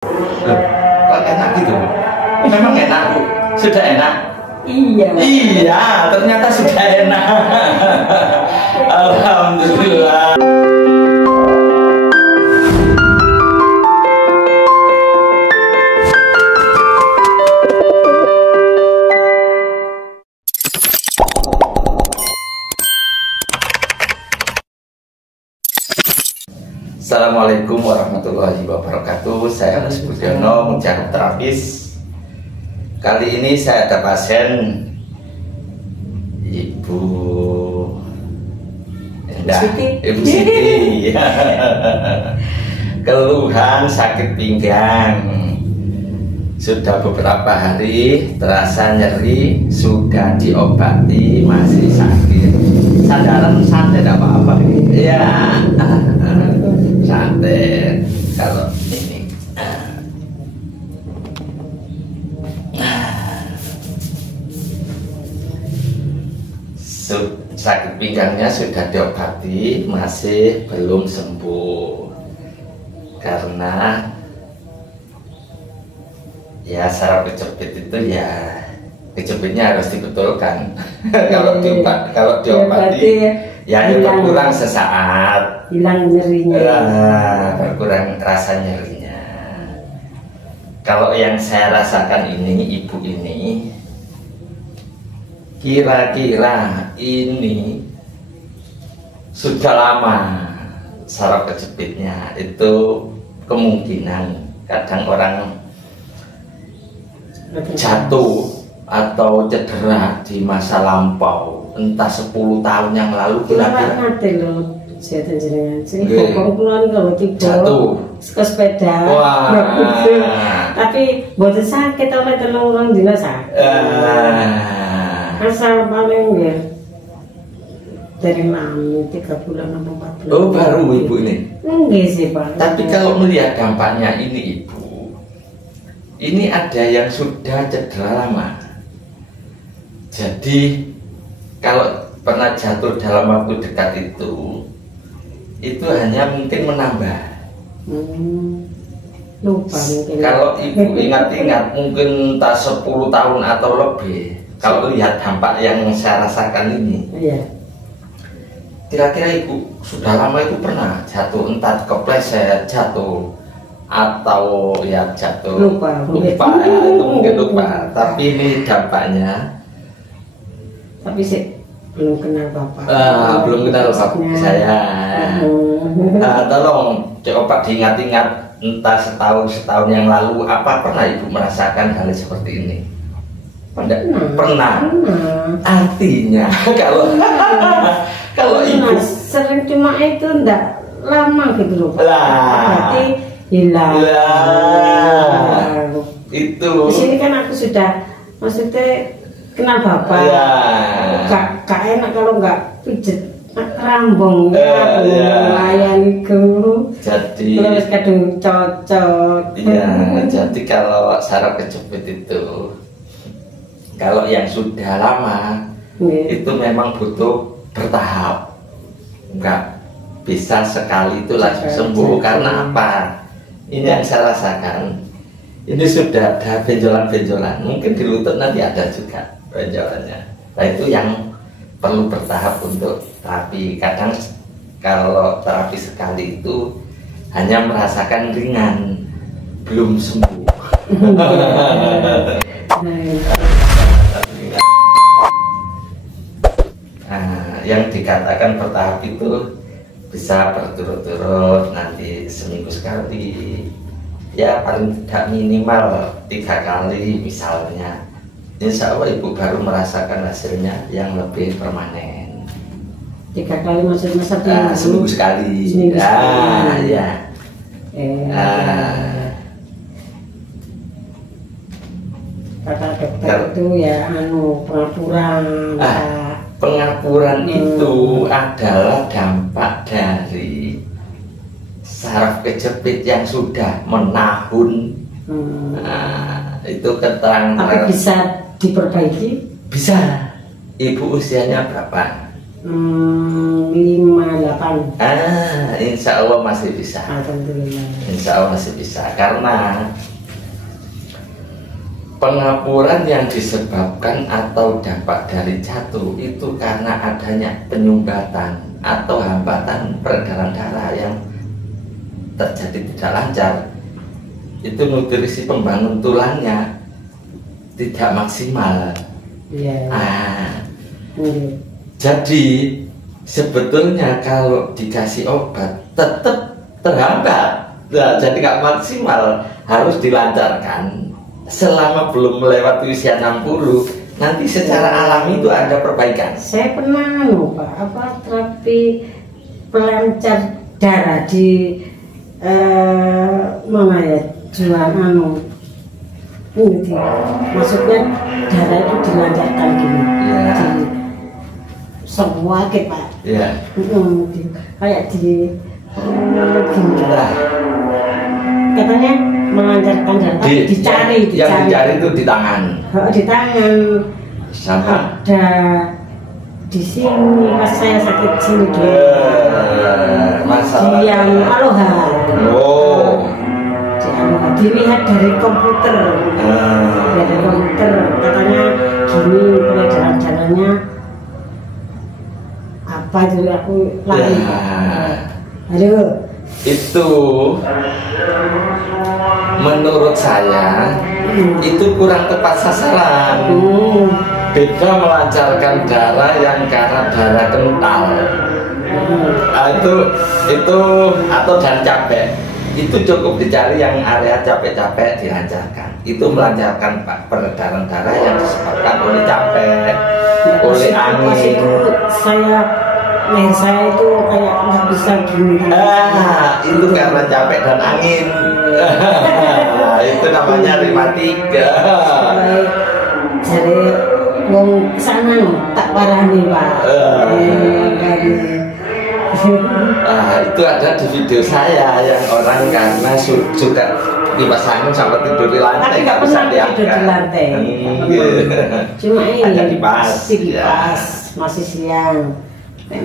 Loh, kok enak gitu? Memang enak, Bu? Sudah enak? Iya. Iya, ternyata sudah enak. Alhamdulillah. Assalamualaikum warahmatullahi wabarakatuh. Saya Mas Budiono, menjadi terapis. Kali ini saya ada pasien Ibu Siti. Keluhan sakit pinggang. Sudah beberapa hari terasa nyeri, sudah diobati masih sakit. Sandaran santai tidak apa-apa. Ya. Santai kalau ini sakit pinggangnya sudah diobati, masih belum sembuh karena ya saraf kejepit itu ya kejepitnya harus dibetulkan. kalau diobati ya berkurang sesaat, hilang nyerinya, berkurang rasa nyerinya. Kalau yang saya rasakan ini, ibu ini kira-kira ini sudah lama saraf kejepitnya. Itu kemungkinan kadang orang jatuh atau cedera di masa lampau, entah 10 tahun yang lalu kira-kira jatuh ke sepeda. Tapi buat sakit oleh orang dina sakit. Asal paling ya dari mami 3 bulan atau 4 bulan. Oh, baru ibu ini? Enggak sih Pak. Tapi kalau melihat dampaknya ini ibu, ini ada yang sudah cedera lama. Jadi kalau pernah jatuh dalam waktu dekat itu hanya mungkin menambah. Lupa mungkin. Kalau ibu ingat-ingat mungkin entah 10 tahun atau lebih. Kalau lihat dampak yang saya rasakan ini, iya. Kira-kira ibu sudah lama itu pernah jatuh, entah kepleset jatuh atau ya jatuh lupa ya, itu mungkin lupa. Tapi ini dampaknya. Tapi sih belum kenal bapak. Belum kenal bapak saya. Tolong coba diingat-ingat, entah setahun yang lalu apa pernah ibu merasakan hal seperti ini? Pernah. Artinya kalau ibu sering cuma itu enggak lama gitu loh. Berarti hilang. Itu. Di sini kan aku sudah maksudnya kenal bapak. Gak enak kalau nggak pijet rambung layan itu. Jadi terus kadang cocok. Iya, jadi kalau saraf kejepit itu kalau yang sudah lama itu memang butuh bertahap, nggak bisa sekali itu langsung sembuh. Karena apa? Ini yang saya rasakan, ini sudah ada benjolan-benjolan, mungkin di lutut nanti ada juga benjolannya. Nah itu yang perlu bertahap untuk terapi. Kadang kalau terapi sekali itu hanya merasakan ringan, belum sembuh. Yang dikatakan bertahap itu bisa berturut-turut, nanti seminggu sekali, ya paling tidak minimal 3 kali misalnya. Insya Allah ibu baru merasakan hasilnya yang lebih permanen. 3 kali maksudnya seminggu sekali. Ya. Kata dokter itu ya pengapuran. Pengapuran itu adalah dampak dari saraf kejepit yang sudah menahun. Itu keterang. Tapi bisa diperbaiki? Bisa. Ibu usianya berapa? 5-8. Insya Allah masih bisa. Alhamdulillah. Insya Allah masih bisa karena pengapuran yang disebabkan atau dampak dari jatuh itu karena adanya penyumbatan atau hambatan peredaran darah yang terjadi tidak lancar. Itu nutrisi pembangun tulangnya tidak maksimal. Jadi sebetulnya kalau dikasih obat tetap terhambat, jadi nggak maksimal. Harus dilancarkan selama belum melewati usia 60. Nanti secara alami itu ada perbaikan. Saya pernah Pak, terapi pelancar darah di mana ya, jualan ini, maksudnya darah itu dilancarkan gini, di semua Pak, kayak di gini, katanya melancarkan darah, dicari itu di tangan, sama ada di sini pas saya sakit sini di yang Aloha. Dilihat dari komputer, katanya gini peredaran darahnya apa, jadi aku lari. Itu menurut saya itu kurang tepat sasaran. Beda melancarkan darah yang karena darah kental. Itu atau dan capek. Itu cukup dicari yang area capek-capek dilancarkan. Itu melancarkan peredaran darah yang disebabkan oleh capek, oleh angin. Saya itu kayak nggak bisa gini. Itu karena capek dan angin. Itu namanya rematik. Jadi wong sana tak parani Pak. Itu ada di video saya yang orang karena suka kipas angin sampai tidur di lantai, nggak bisa diangkat. Cuma ini kipas masih siang,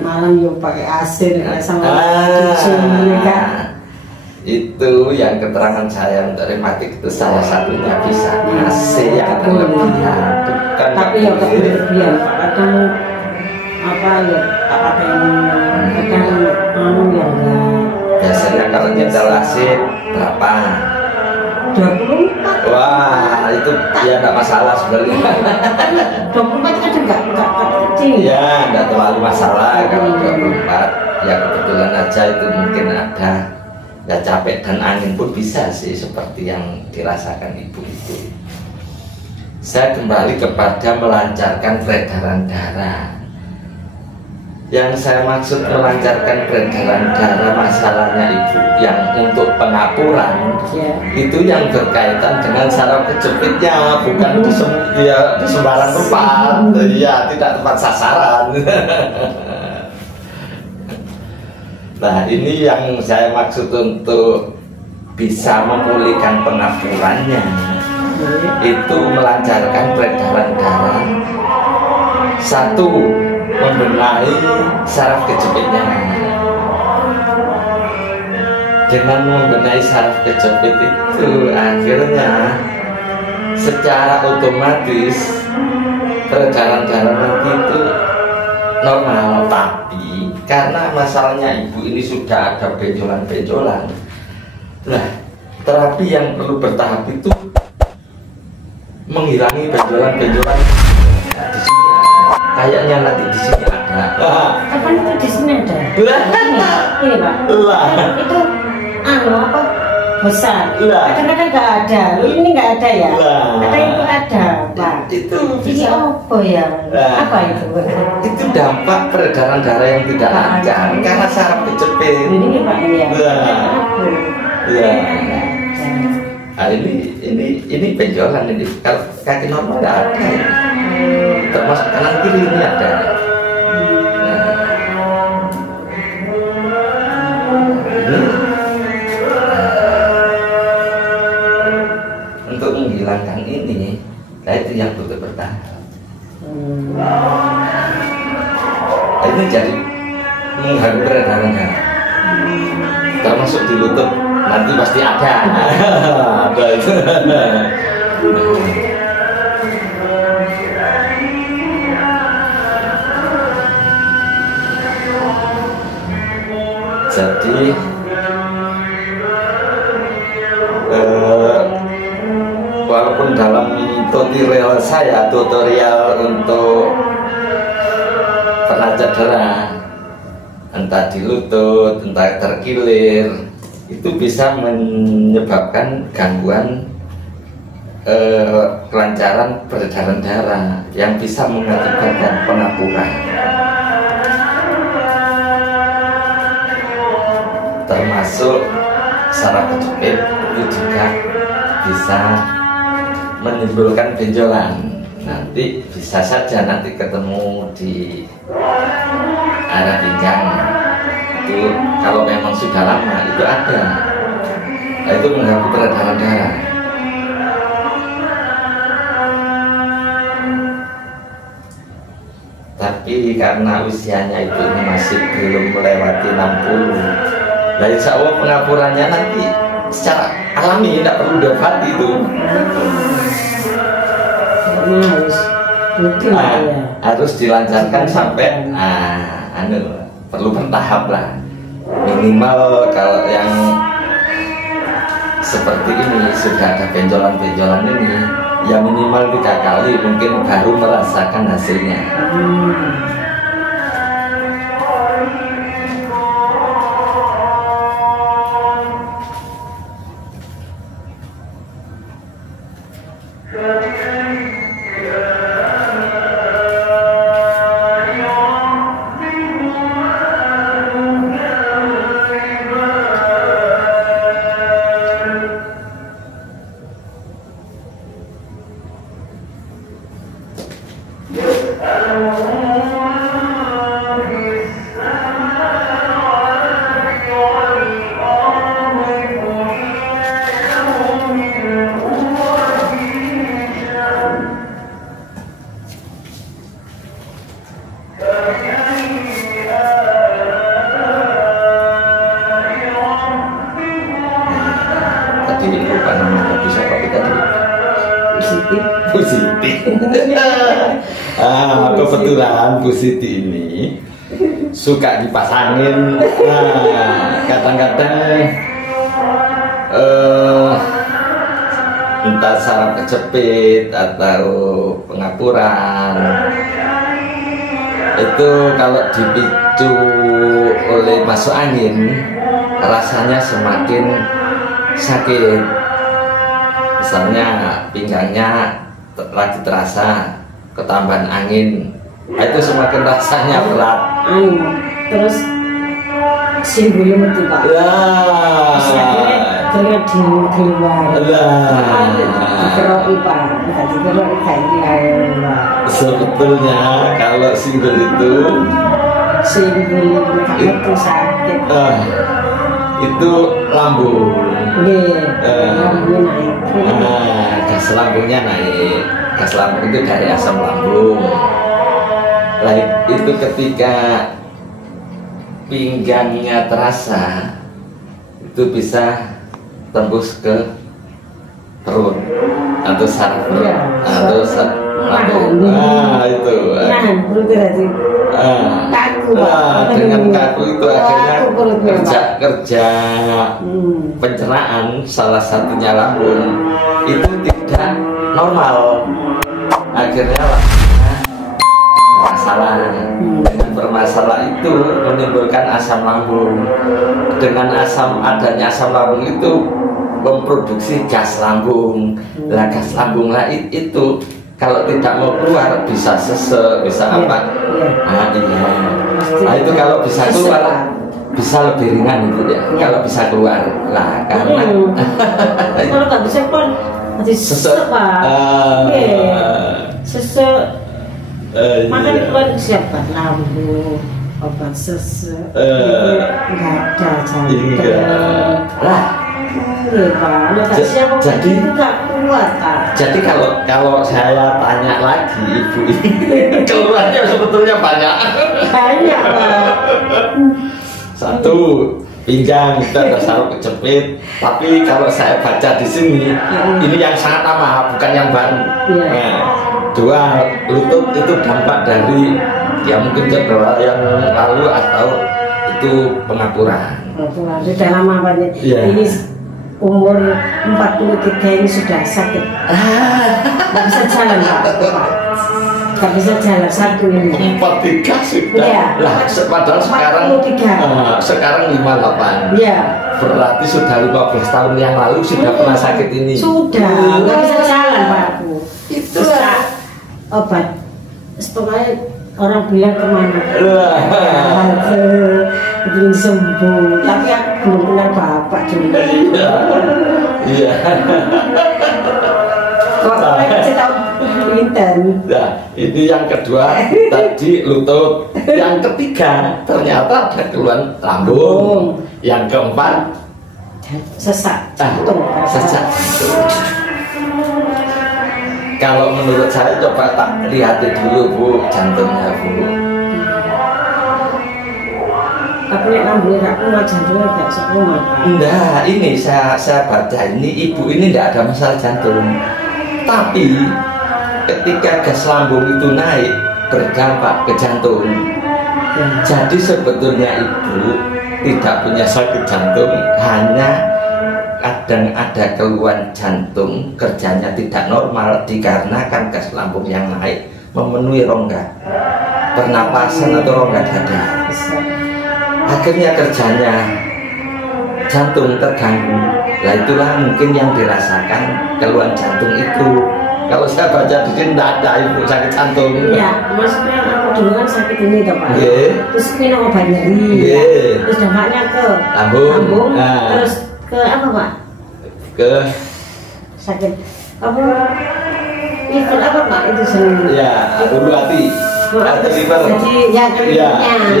malam yuk pakai AC sama itu yang keterangan saya untuk rematik itu salah satunya bisa AC yang berlebihan, bukan tapi yang berlebihan kadang apa ya, tak pakai ini kadang ya enggak. Biasanya kalau nyetel AC berapa? 24. Wah, itu ya enggak masalah sebenarnya. 24 kan enggak kecil. Ya, enggak terlalu masalah kalau 24. Ya kebetulan aja itu mungkin ada ya capek dan angin pun bisa sih seperti yang dirasakan ibu itu. Saya kembali kepada melancarkan peredaran darah. Yang saya maksud melancarkan peredaran darah masalahnya ibu yang untuk pengapuran itu yang berkaitan dengan saraf kejepitnya, bukan di sembarang tempat. Ya, tidak tepat sasaran. Nah, ini yang saya maksud untuk bisa memulihkan pengapurannya, itu melancarkan peredaran darah. Satu, membenahi saraf kejepitnya. Dengan membenahi saraf kejepit itu akhirnya secara otomatis peredaran darah nanti itu normal. Tapi karena masalahnya ibu ini sudah ada benjolan-benjolan, nah terapi yang perlu bertahap itu menghilangi benjolan-benjolan. Di sini ada, kayaknya nanti di sini ada. Kapan itu di sini ada? Ini Pak. Itu apa? Besar. Kadang-kadang nggak ada. Ini nggak ada ya. Kadang itu ada Pak. Itu bisa apa ya? Apa itu? Itu dampak peredaran darah yang tidak lancar karena saraf kejepit. Ini Pak ya. Ya. Nah, ini benjolan ini. Kalau kaki normal nggak ada. Termasuk kanan kiri ini ada. Untuk menghilangkan ini, nah itu yang butuh bertahap. ini jadi mengganggu peredaran darah. Termasuk di lutut nanti pasti ada. Ada itu. Jadi walaupun dalam tutorial saya, tutorial untuk penajat darah, entah di lutut, entah terkilir, itu bisa menyebabkan gangguan kelancaran peredaran darah yang bisa mengakibatkan pengapuran. Termasuk saraf kejepit itu juga bisa menimbulkan benjolan. Nanti bisa saja nanti ketemu di area pinggang itu, kalau memang sudah lama itu ada, itu mengganggu peredaran darah. Tapi karena usianya itu masih belum melewati 60, nah insya Allah pengapurannya nanti secara alami, tidak perlu diobati itu. Harus dilancarkan sampai perlu bertahap lah. Minimal kalau yang seperti ini sudah ada benjolan-benjolan ini, ya minimal 3 kali mungkin baru merasakan hasilnya. Kebetulan Bu Siti ini suka dipasangin, kadang-kadang entah saraf kejepit atau pengapuran itu kalau dipicu oleh masuk angin rasanya semakin sakit. Misalnya pinggangnya lagi terasa ketambahan angin, itu semakin rasanya berat. Terus simbol itu Pak. Akhirnya keluar. Dikeroki Pak. Dikeroki kayak sebetulnya kalau simbol itu sakit. Itu lambung. Lambungnya naik. Gas lambungnya naik. Gas lambung itu dari asam lambung. Itu ketika pinggangnya terasa, itu bisa tembus ke perut atau saraf perut atau lambung. Itu. Dengan kaku itu akhirnya kerja pencernaan, salah satunya lambung itu tidak normal. Akhirnya masalah. Dengan bermasalah itu menimbulkan asam lambung. Dengan adanya asam lambung itu memproduksi gas lambung. Lah gas lambung itu kalau tidak mau keluar bisa sesek, bisa apa? Nah itu kalau bisa keluar bisa lebih ringan itu ya. Kalau bisa keluar lah karena kalau nggak bisa keluar nanti sesek Pak. Sesek. Makan keluar siapa? Lambung, obat sesek. Nggak ada jantung. Lah Iya Pak, jadi nggak kuat Pak. Jadi kalau saya tanya lagi ibu ini keluarnya sebetulnya banyak. Banyak Pak. Satu, pinggang kita ada saraf kejepit. Tapi kalau saya baca di sini, ini yang sangat lama, bukan yang baru. Nah, dua, lutut itu dampak dari ya mungkin cedera yang lalu atau itu pengaturan. Sudah lama banyak. Ini umur 43 ini sudah sakit. Nggak bisa jalan Pak. Nggak bisa jalan satu ini. 43 sudah. Ya. Lah, padahal sekarang 58. Iya. Berarti sudah 15 tahun yang lalu sudah pernah sakit ini. Sudah, nggak bisa jalan Pak. Itulah obat. Setengahnya orang bilang kemana? Belum sembuh. Tapi aku belum kenal bapak juga. Iya. Kok saya tahu Inten. Nah, itu yang kedua tadi lutut. Yang ketiga ternyata ada keluhan lambung. Yang keempat sesak jantung. Sesak. Kalau menurut saya coba tak lihatin dulu Bu jantungnya Bu. Tapi lambungnya nggak kuat, jantungnya nggak sekuat. Enggak, ini saya baca ini ibu ini enggak ada masalah jantung. Tapi ketika gas lambung itu naik berdampak ke jantung. Jadi sebetulnya ibu tidak punya sakit jantung, hanya kadang ada keluhan jantung kerjanya tidak normal dikarenakan gas lambung yang naik memenuhi rongga pernapasan atau rongga dada. Akhirnya kerjanya jantung terganggu. Nah itulah mungkin yang dirasakan keluhan jantung itu. Kalau saya baca di sini tidak ada ibu sakit jantung. Iya, maksudnya aku dulu kan sakit ini toh Pak. Terus minum obat nyeri. Terus dampaknya ke lambung. Terus ke apa Pak? Ke sakit apa? Liver apa Pak itu sendiri? Ya, ulu hati. Liver. Jadi ya kelihatan.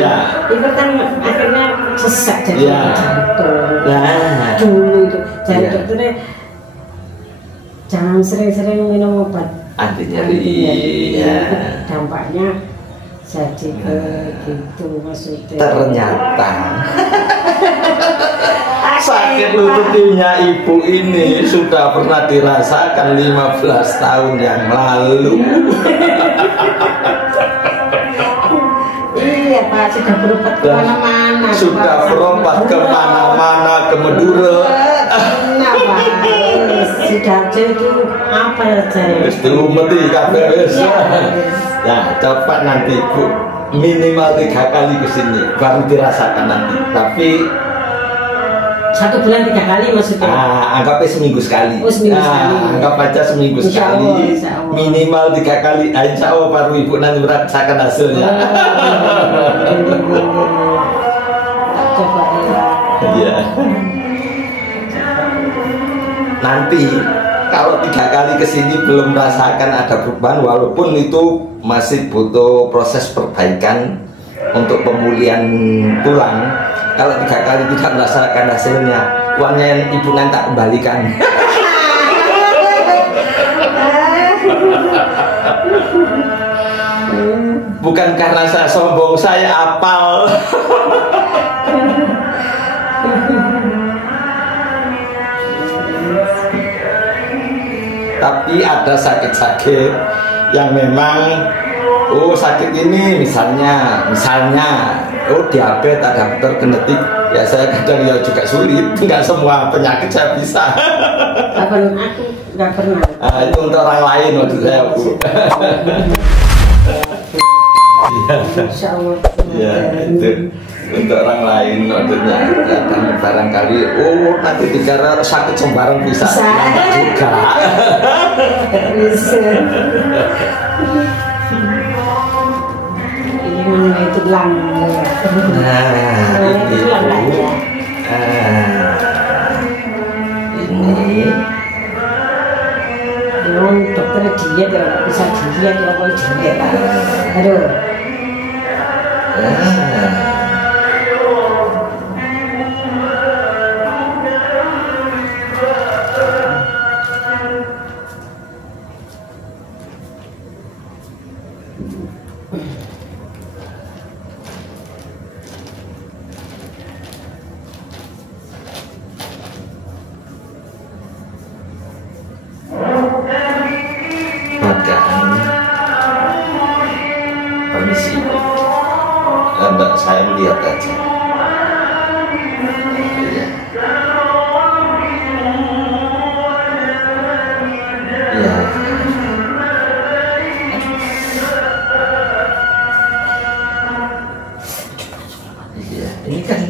Liver kan akhirnya sesak jadi jantung. Nah, dulu itu jadi dokternya jangan sering-sering minum obat anti nyeri. Dampaknya jadi gitu maksudnya. Ternyata sakit lututnya ibu ini sudah pernah dirasakan 15 tahun yang lalu. Iya Pak, sudah berobat kemana-mana. Sudah berobat kemana-mana, ke Madura. Kenapa? Sudah itu apa saja? Itu mati kabeh. Nah, coba nanti Bu minimal 3 kali ke sini baru dirasakan nanti. Tapi 1 bulan 3 kali maksudnya? Anggapnya seminggu sekali. Oh, seminggu sekali. Anggap aja seminggu sekali. Minimal 3 kali. Insya Allah baru ibu nanti merasakan hasilnya. Coba ya. Iya. Nanti kalau 3 kali kesini belum merasakan ada perubahan, walaupun itu masih butuh proses perbaikan untuk pemulihan tulang. Kalau 3 kali tidak merasakan hasilnya, uangnya yang ibu nanti tak kembalikan. Bukan karena saya sombong, saya apal. Tapi ada sakit-sakit yang memang sakit ini misalnya diabetes, ada faktor genetik. Ya saya kadang ya juga sulit, nggak semua penyakit saya bisa. Aku nggak pernah. Itu untuk orang lain maksud saya Bu. Insya Allah. Ya itu untuk orang lain maksudnya. Dan barangkali nanti dikira sakit sembarang bisa. Juga. Bisa. Ini itu lambung. Nah, itu lambungnya. Ini. Dokter diet ya, bisa diet ya, kalau diet. Aduh. lihat aja. Iya. Iya. Iya, ini kan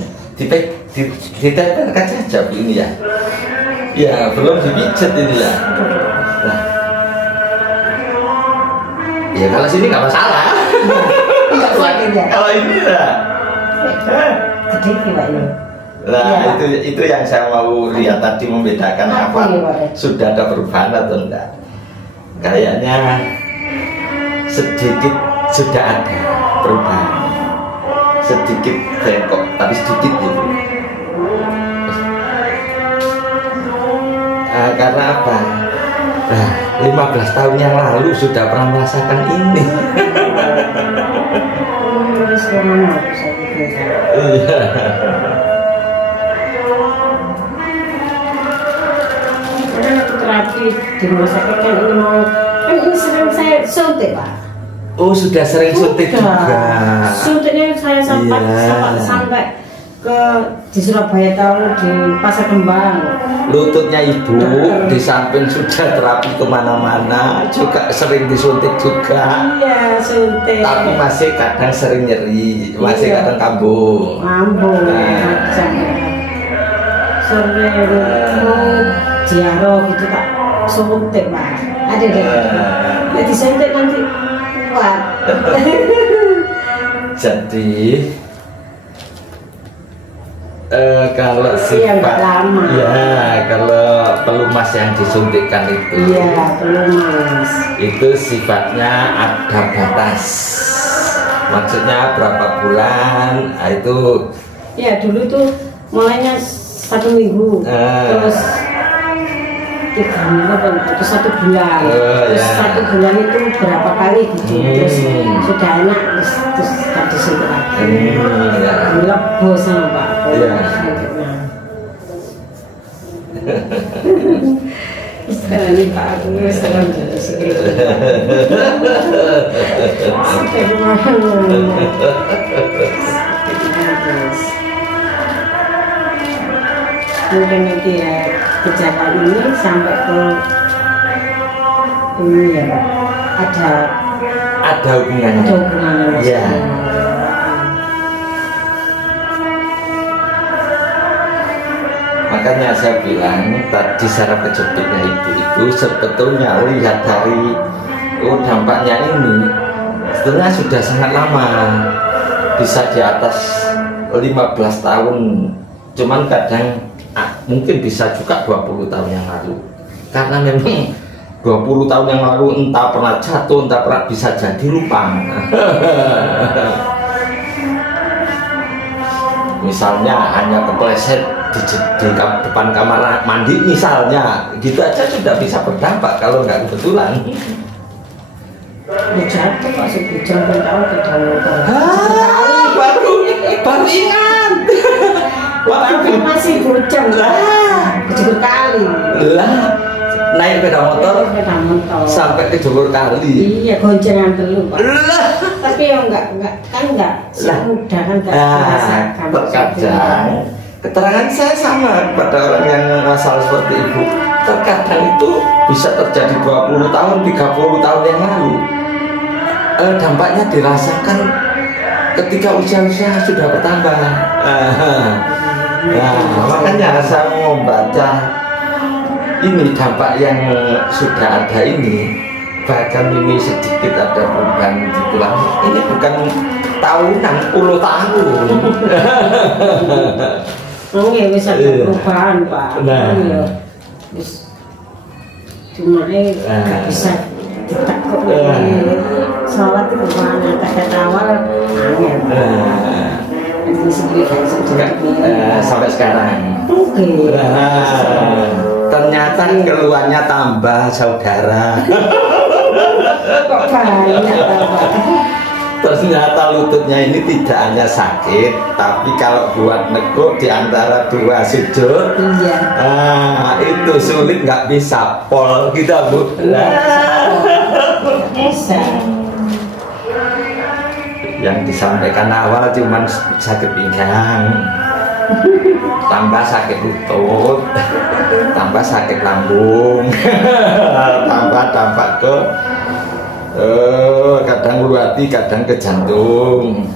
ditempelkan saja ini ya. Ya, belum dipijat ini ya. Nah. Ya kalau sini nggak masalah. Kalau ini lah. Gede Pak ini. Nah, itu yang saya mau lihat tadi, membedakan apa sudah ada perubahan atau enggak. Kayaknya sedikit sudah ada perubahan, sedikit bengkok tapi sedikit gitu. Karena apa? 15 tahun yang lalu sudah pernah merasakan ini. Iya. Terapi di rumah sakit kan ini mau, kan ini sering saya suntik Pak. Oh, sudah sering suntik juga. Suntiknya saya sampai ke di Surabaya tahun di Pasar Kembang. Lututnya ibu di samping sudah terapi kemana-mana, juga sering disuntik juga. Iya, suntik. Tapi masih kadang sering nyeri, masih kadang kambuh. Kambuh, sering jiaro gitu tak suntik Pak. Ada deh. Ya disuntik nanti kuat. Jadi kalau sifat ya, kalau pelumas yang disuntikkan itu, iya, pelumas itu sifatnya ada batas. Maksudnya berapa bulan? Nah, itu ya dulu tuh mulainya 1 minggu, terus 3 minggu, terus 1 bulan, terus ya. 1 bulan itu berapa kali gitu, terus sudah enak, terus gak disuntik lagi. Lebo sama Pak. Iya. Sekarang ini Pak aku sekarang jadi segera. Mungkin nanti ya kejadian ini sampai ke ini ya Pak. Ada hubungannya. Ada hubungannya. Ya. Makanya saya bilang tadi saraf kejepitnya itu sebetulnya lihat dari dampaknya ini sebetulnya sudah sangat lama, bisa di atas 15 tahun, cuman kadang mungkin bisa juga 20 tahun yang lalu, karena memang 20 tahun yang lalu entah pernah jatuh, entah pernah bisa jadi lupa. Misalnya hanya kepleset di depan kamar mandi misalnya, gitu aja sudah bisa berdampak kalau nggak kebetulan. Jatuh Pak, sebujang tahu baru ingat. Waktu masih bujang lah, kejebur kali. Lah, naik sepeda motor sampai kejebur kali. Iya, goncengan dulu Pak. Tapi ya enggak semudah kan enggak dirasakan. Terkadang keterangan saya sama pada orang yang masalah seperti ibu. Terkadang itu bisa terjadi 20 tahun, 30 tahun yang lalu. Dampaknya dirasakan ketika usia-usia sudah bertambah. Nah, makanya saya mau membaca ini dampak yang sudah ada ini, bahkan ini sedikit ada perubahan di tulang. Ini bukan tahunan, puluh tahun. Oke, bisa perubahan Pak. Nah, cuma nggak bisa ditekuk. Sholat itu mana kata awal angin. Sampai sekarang. Ternyata keluarnya tambah saudara. Kok banyak Pak? Ternyata lututnya ini tidak hanya sakit, tapi kalau buat neguk di antara dua sudut, itu sulit, nggak bisa pol kita Bu. Bisa. Yang disampaikan awal cuma sakit pinggang, tambah sakit lutut, tambah sakit lambung, tambah dampak ke kadang ulu hati, kadang ke jantung.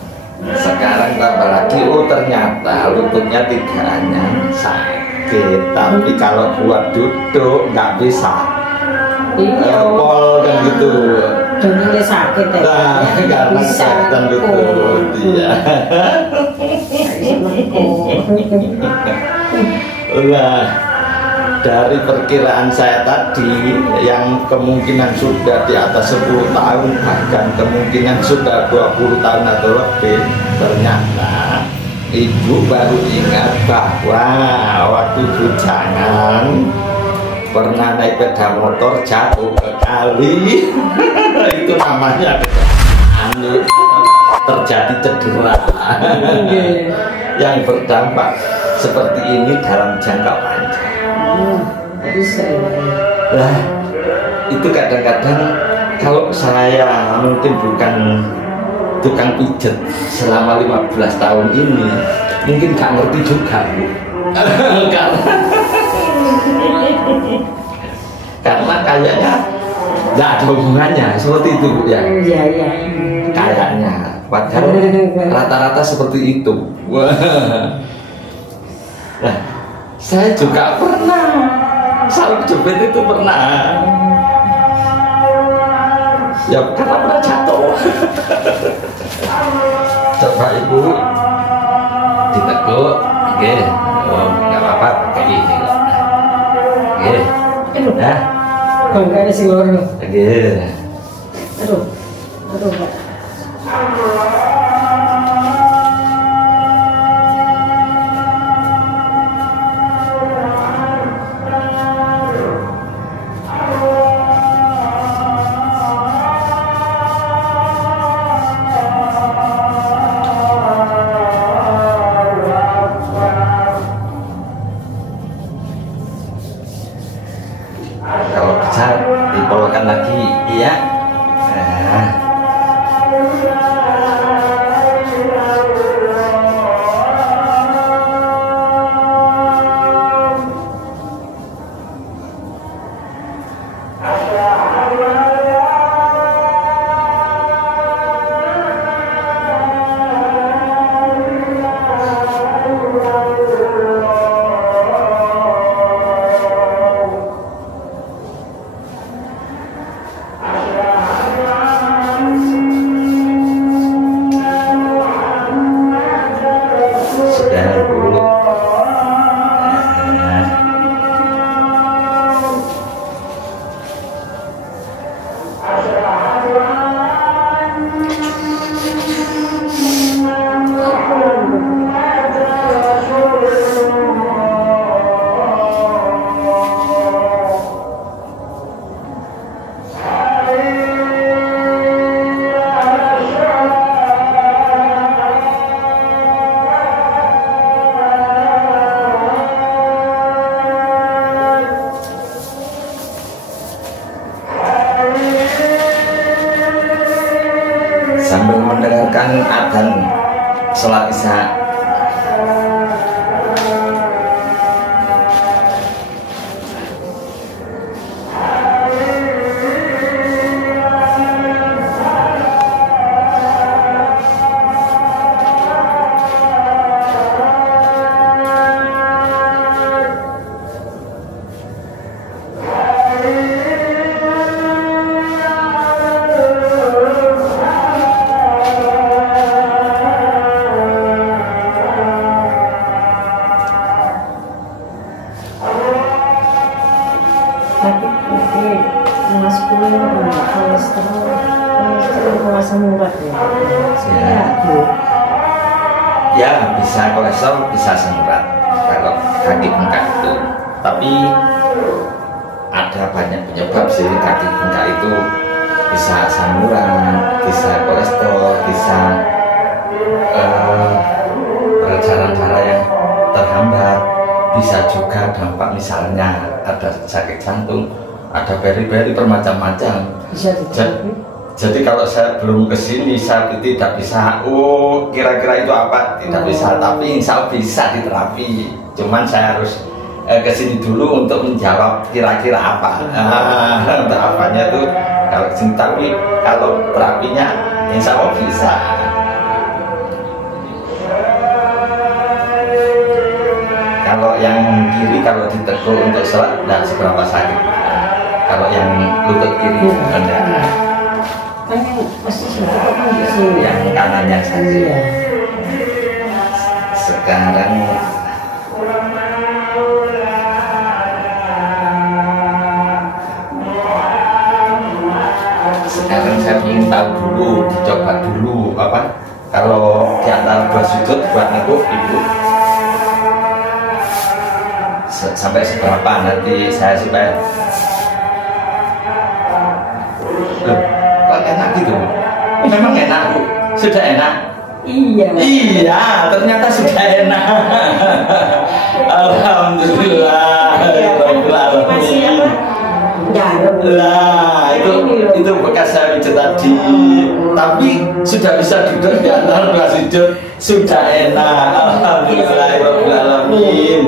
Sekarang tambah lagi, oh ternyata lututnya tidak hanya sakit, tapi kalau buat duduk nggak bisa. Pol kan gitu. Duduknya sakit ya. Nah, karena kesehatan lutut. Iya. Nah, dari perkiraan saya tadi yang kemungkinan sudah di atas 10 tahun, bahkan kemungkinan sudah 20 tahun atau lebih, ternyata ibu baru ingat bahwa waktu bujangan pernah naik sepeda motor jatuh ke kali. Itu namanya terjadi cedera yang berdampak seperti ini dalam jangka panjang. Nah, itu kadang-kadang kalau saya mungkin bukan tukang pijet selama 15 tahun ini, mungkin gak ngerti juga, Bu. Karena kayaknya nggak ada hubungannya seperti itu, Bu, ya. Iya, iya. Kayaknya padahal rata-rata seperti itu. Nah, saya juga pernah salep jepit itu pernah. Ya karena pernah jatuh. Coba Ibu diteguk, oke, nggak apa-apa kayak ini loh. Oke, nah, bangkanya si loro. oke. Aduh, Pak. Kalau bisa dipolkan lagi, iya. Nah. Sambil mendengarkan adzan sholat isya. Ya bisa kolesterol, bisa asam urat kalau kaki bengkak itu. Tapi ada banyak penyebab sih kaki bengkak itu, bisa asam urat, bisa kolesterol, bisa peredaran darah yang terhambat, bisa juga dampak misalnya ada sakit jantung, ada beri-beri bermacam-macam. Jadi kalau saya belum kesini, saya tidak bisa, oh kira-kira itu apa, tidak bisa. Tapi insya Allah bisa diterapi. Cuman saya harus kesini dulu untuk menjawab kira-kira apa. Untuk apanya tuh kalau kesini, tapi kalau terapinya insya Allah bisa. Kalau yang kiri kalau ditekuk untuk sholat tidak seberapa sakit. Kalau yang lutut kiri enggak. Yang kanannya saja. Sekarang saya ingin tahu dulu, dicoba dulu apa kalau di antara 2 sujud buat nekuk ibu sampai seberapa nanti saya supaya kok enak gitu. Memang enak Bu, sudah enak. Iya, ternyata sudah enak. Alhamdulillah. Masih apa? Lah itu bekas saya pijat tadi. Tapi sudah bisa duduk di antara 2 sujud, sudah enak. Alhamdulillahirobbilalamin.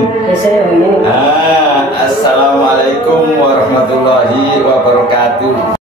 Assalamualaikum warahmatullahi wabarakatuh.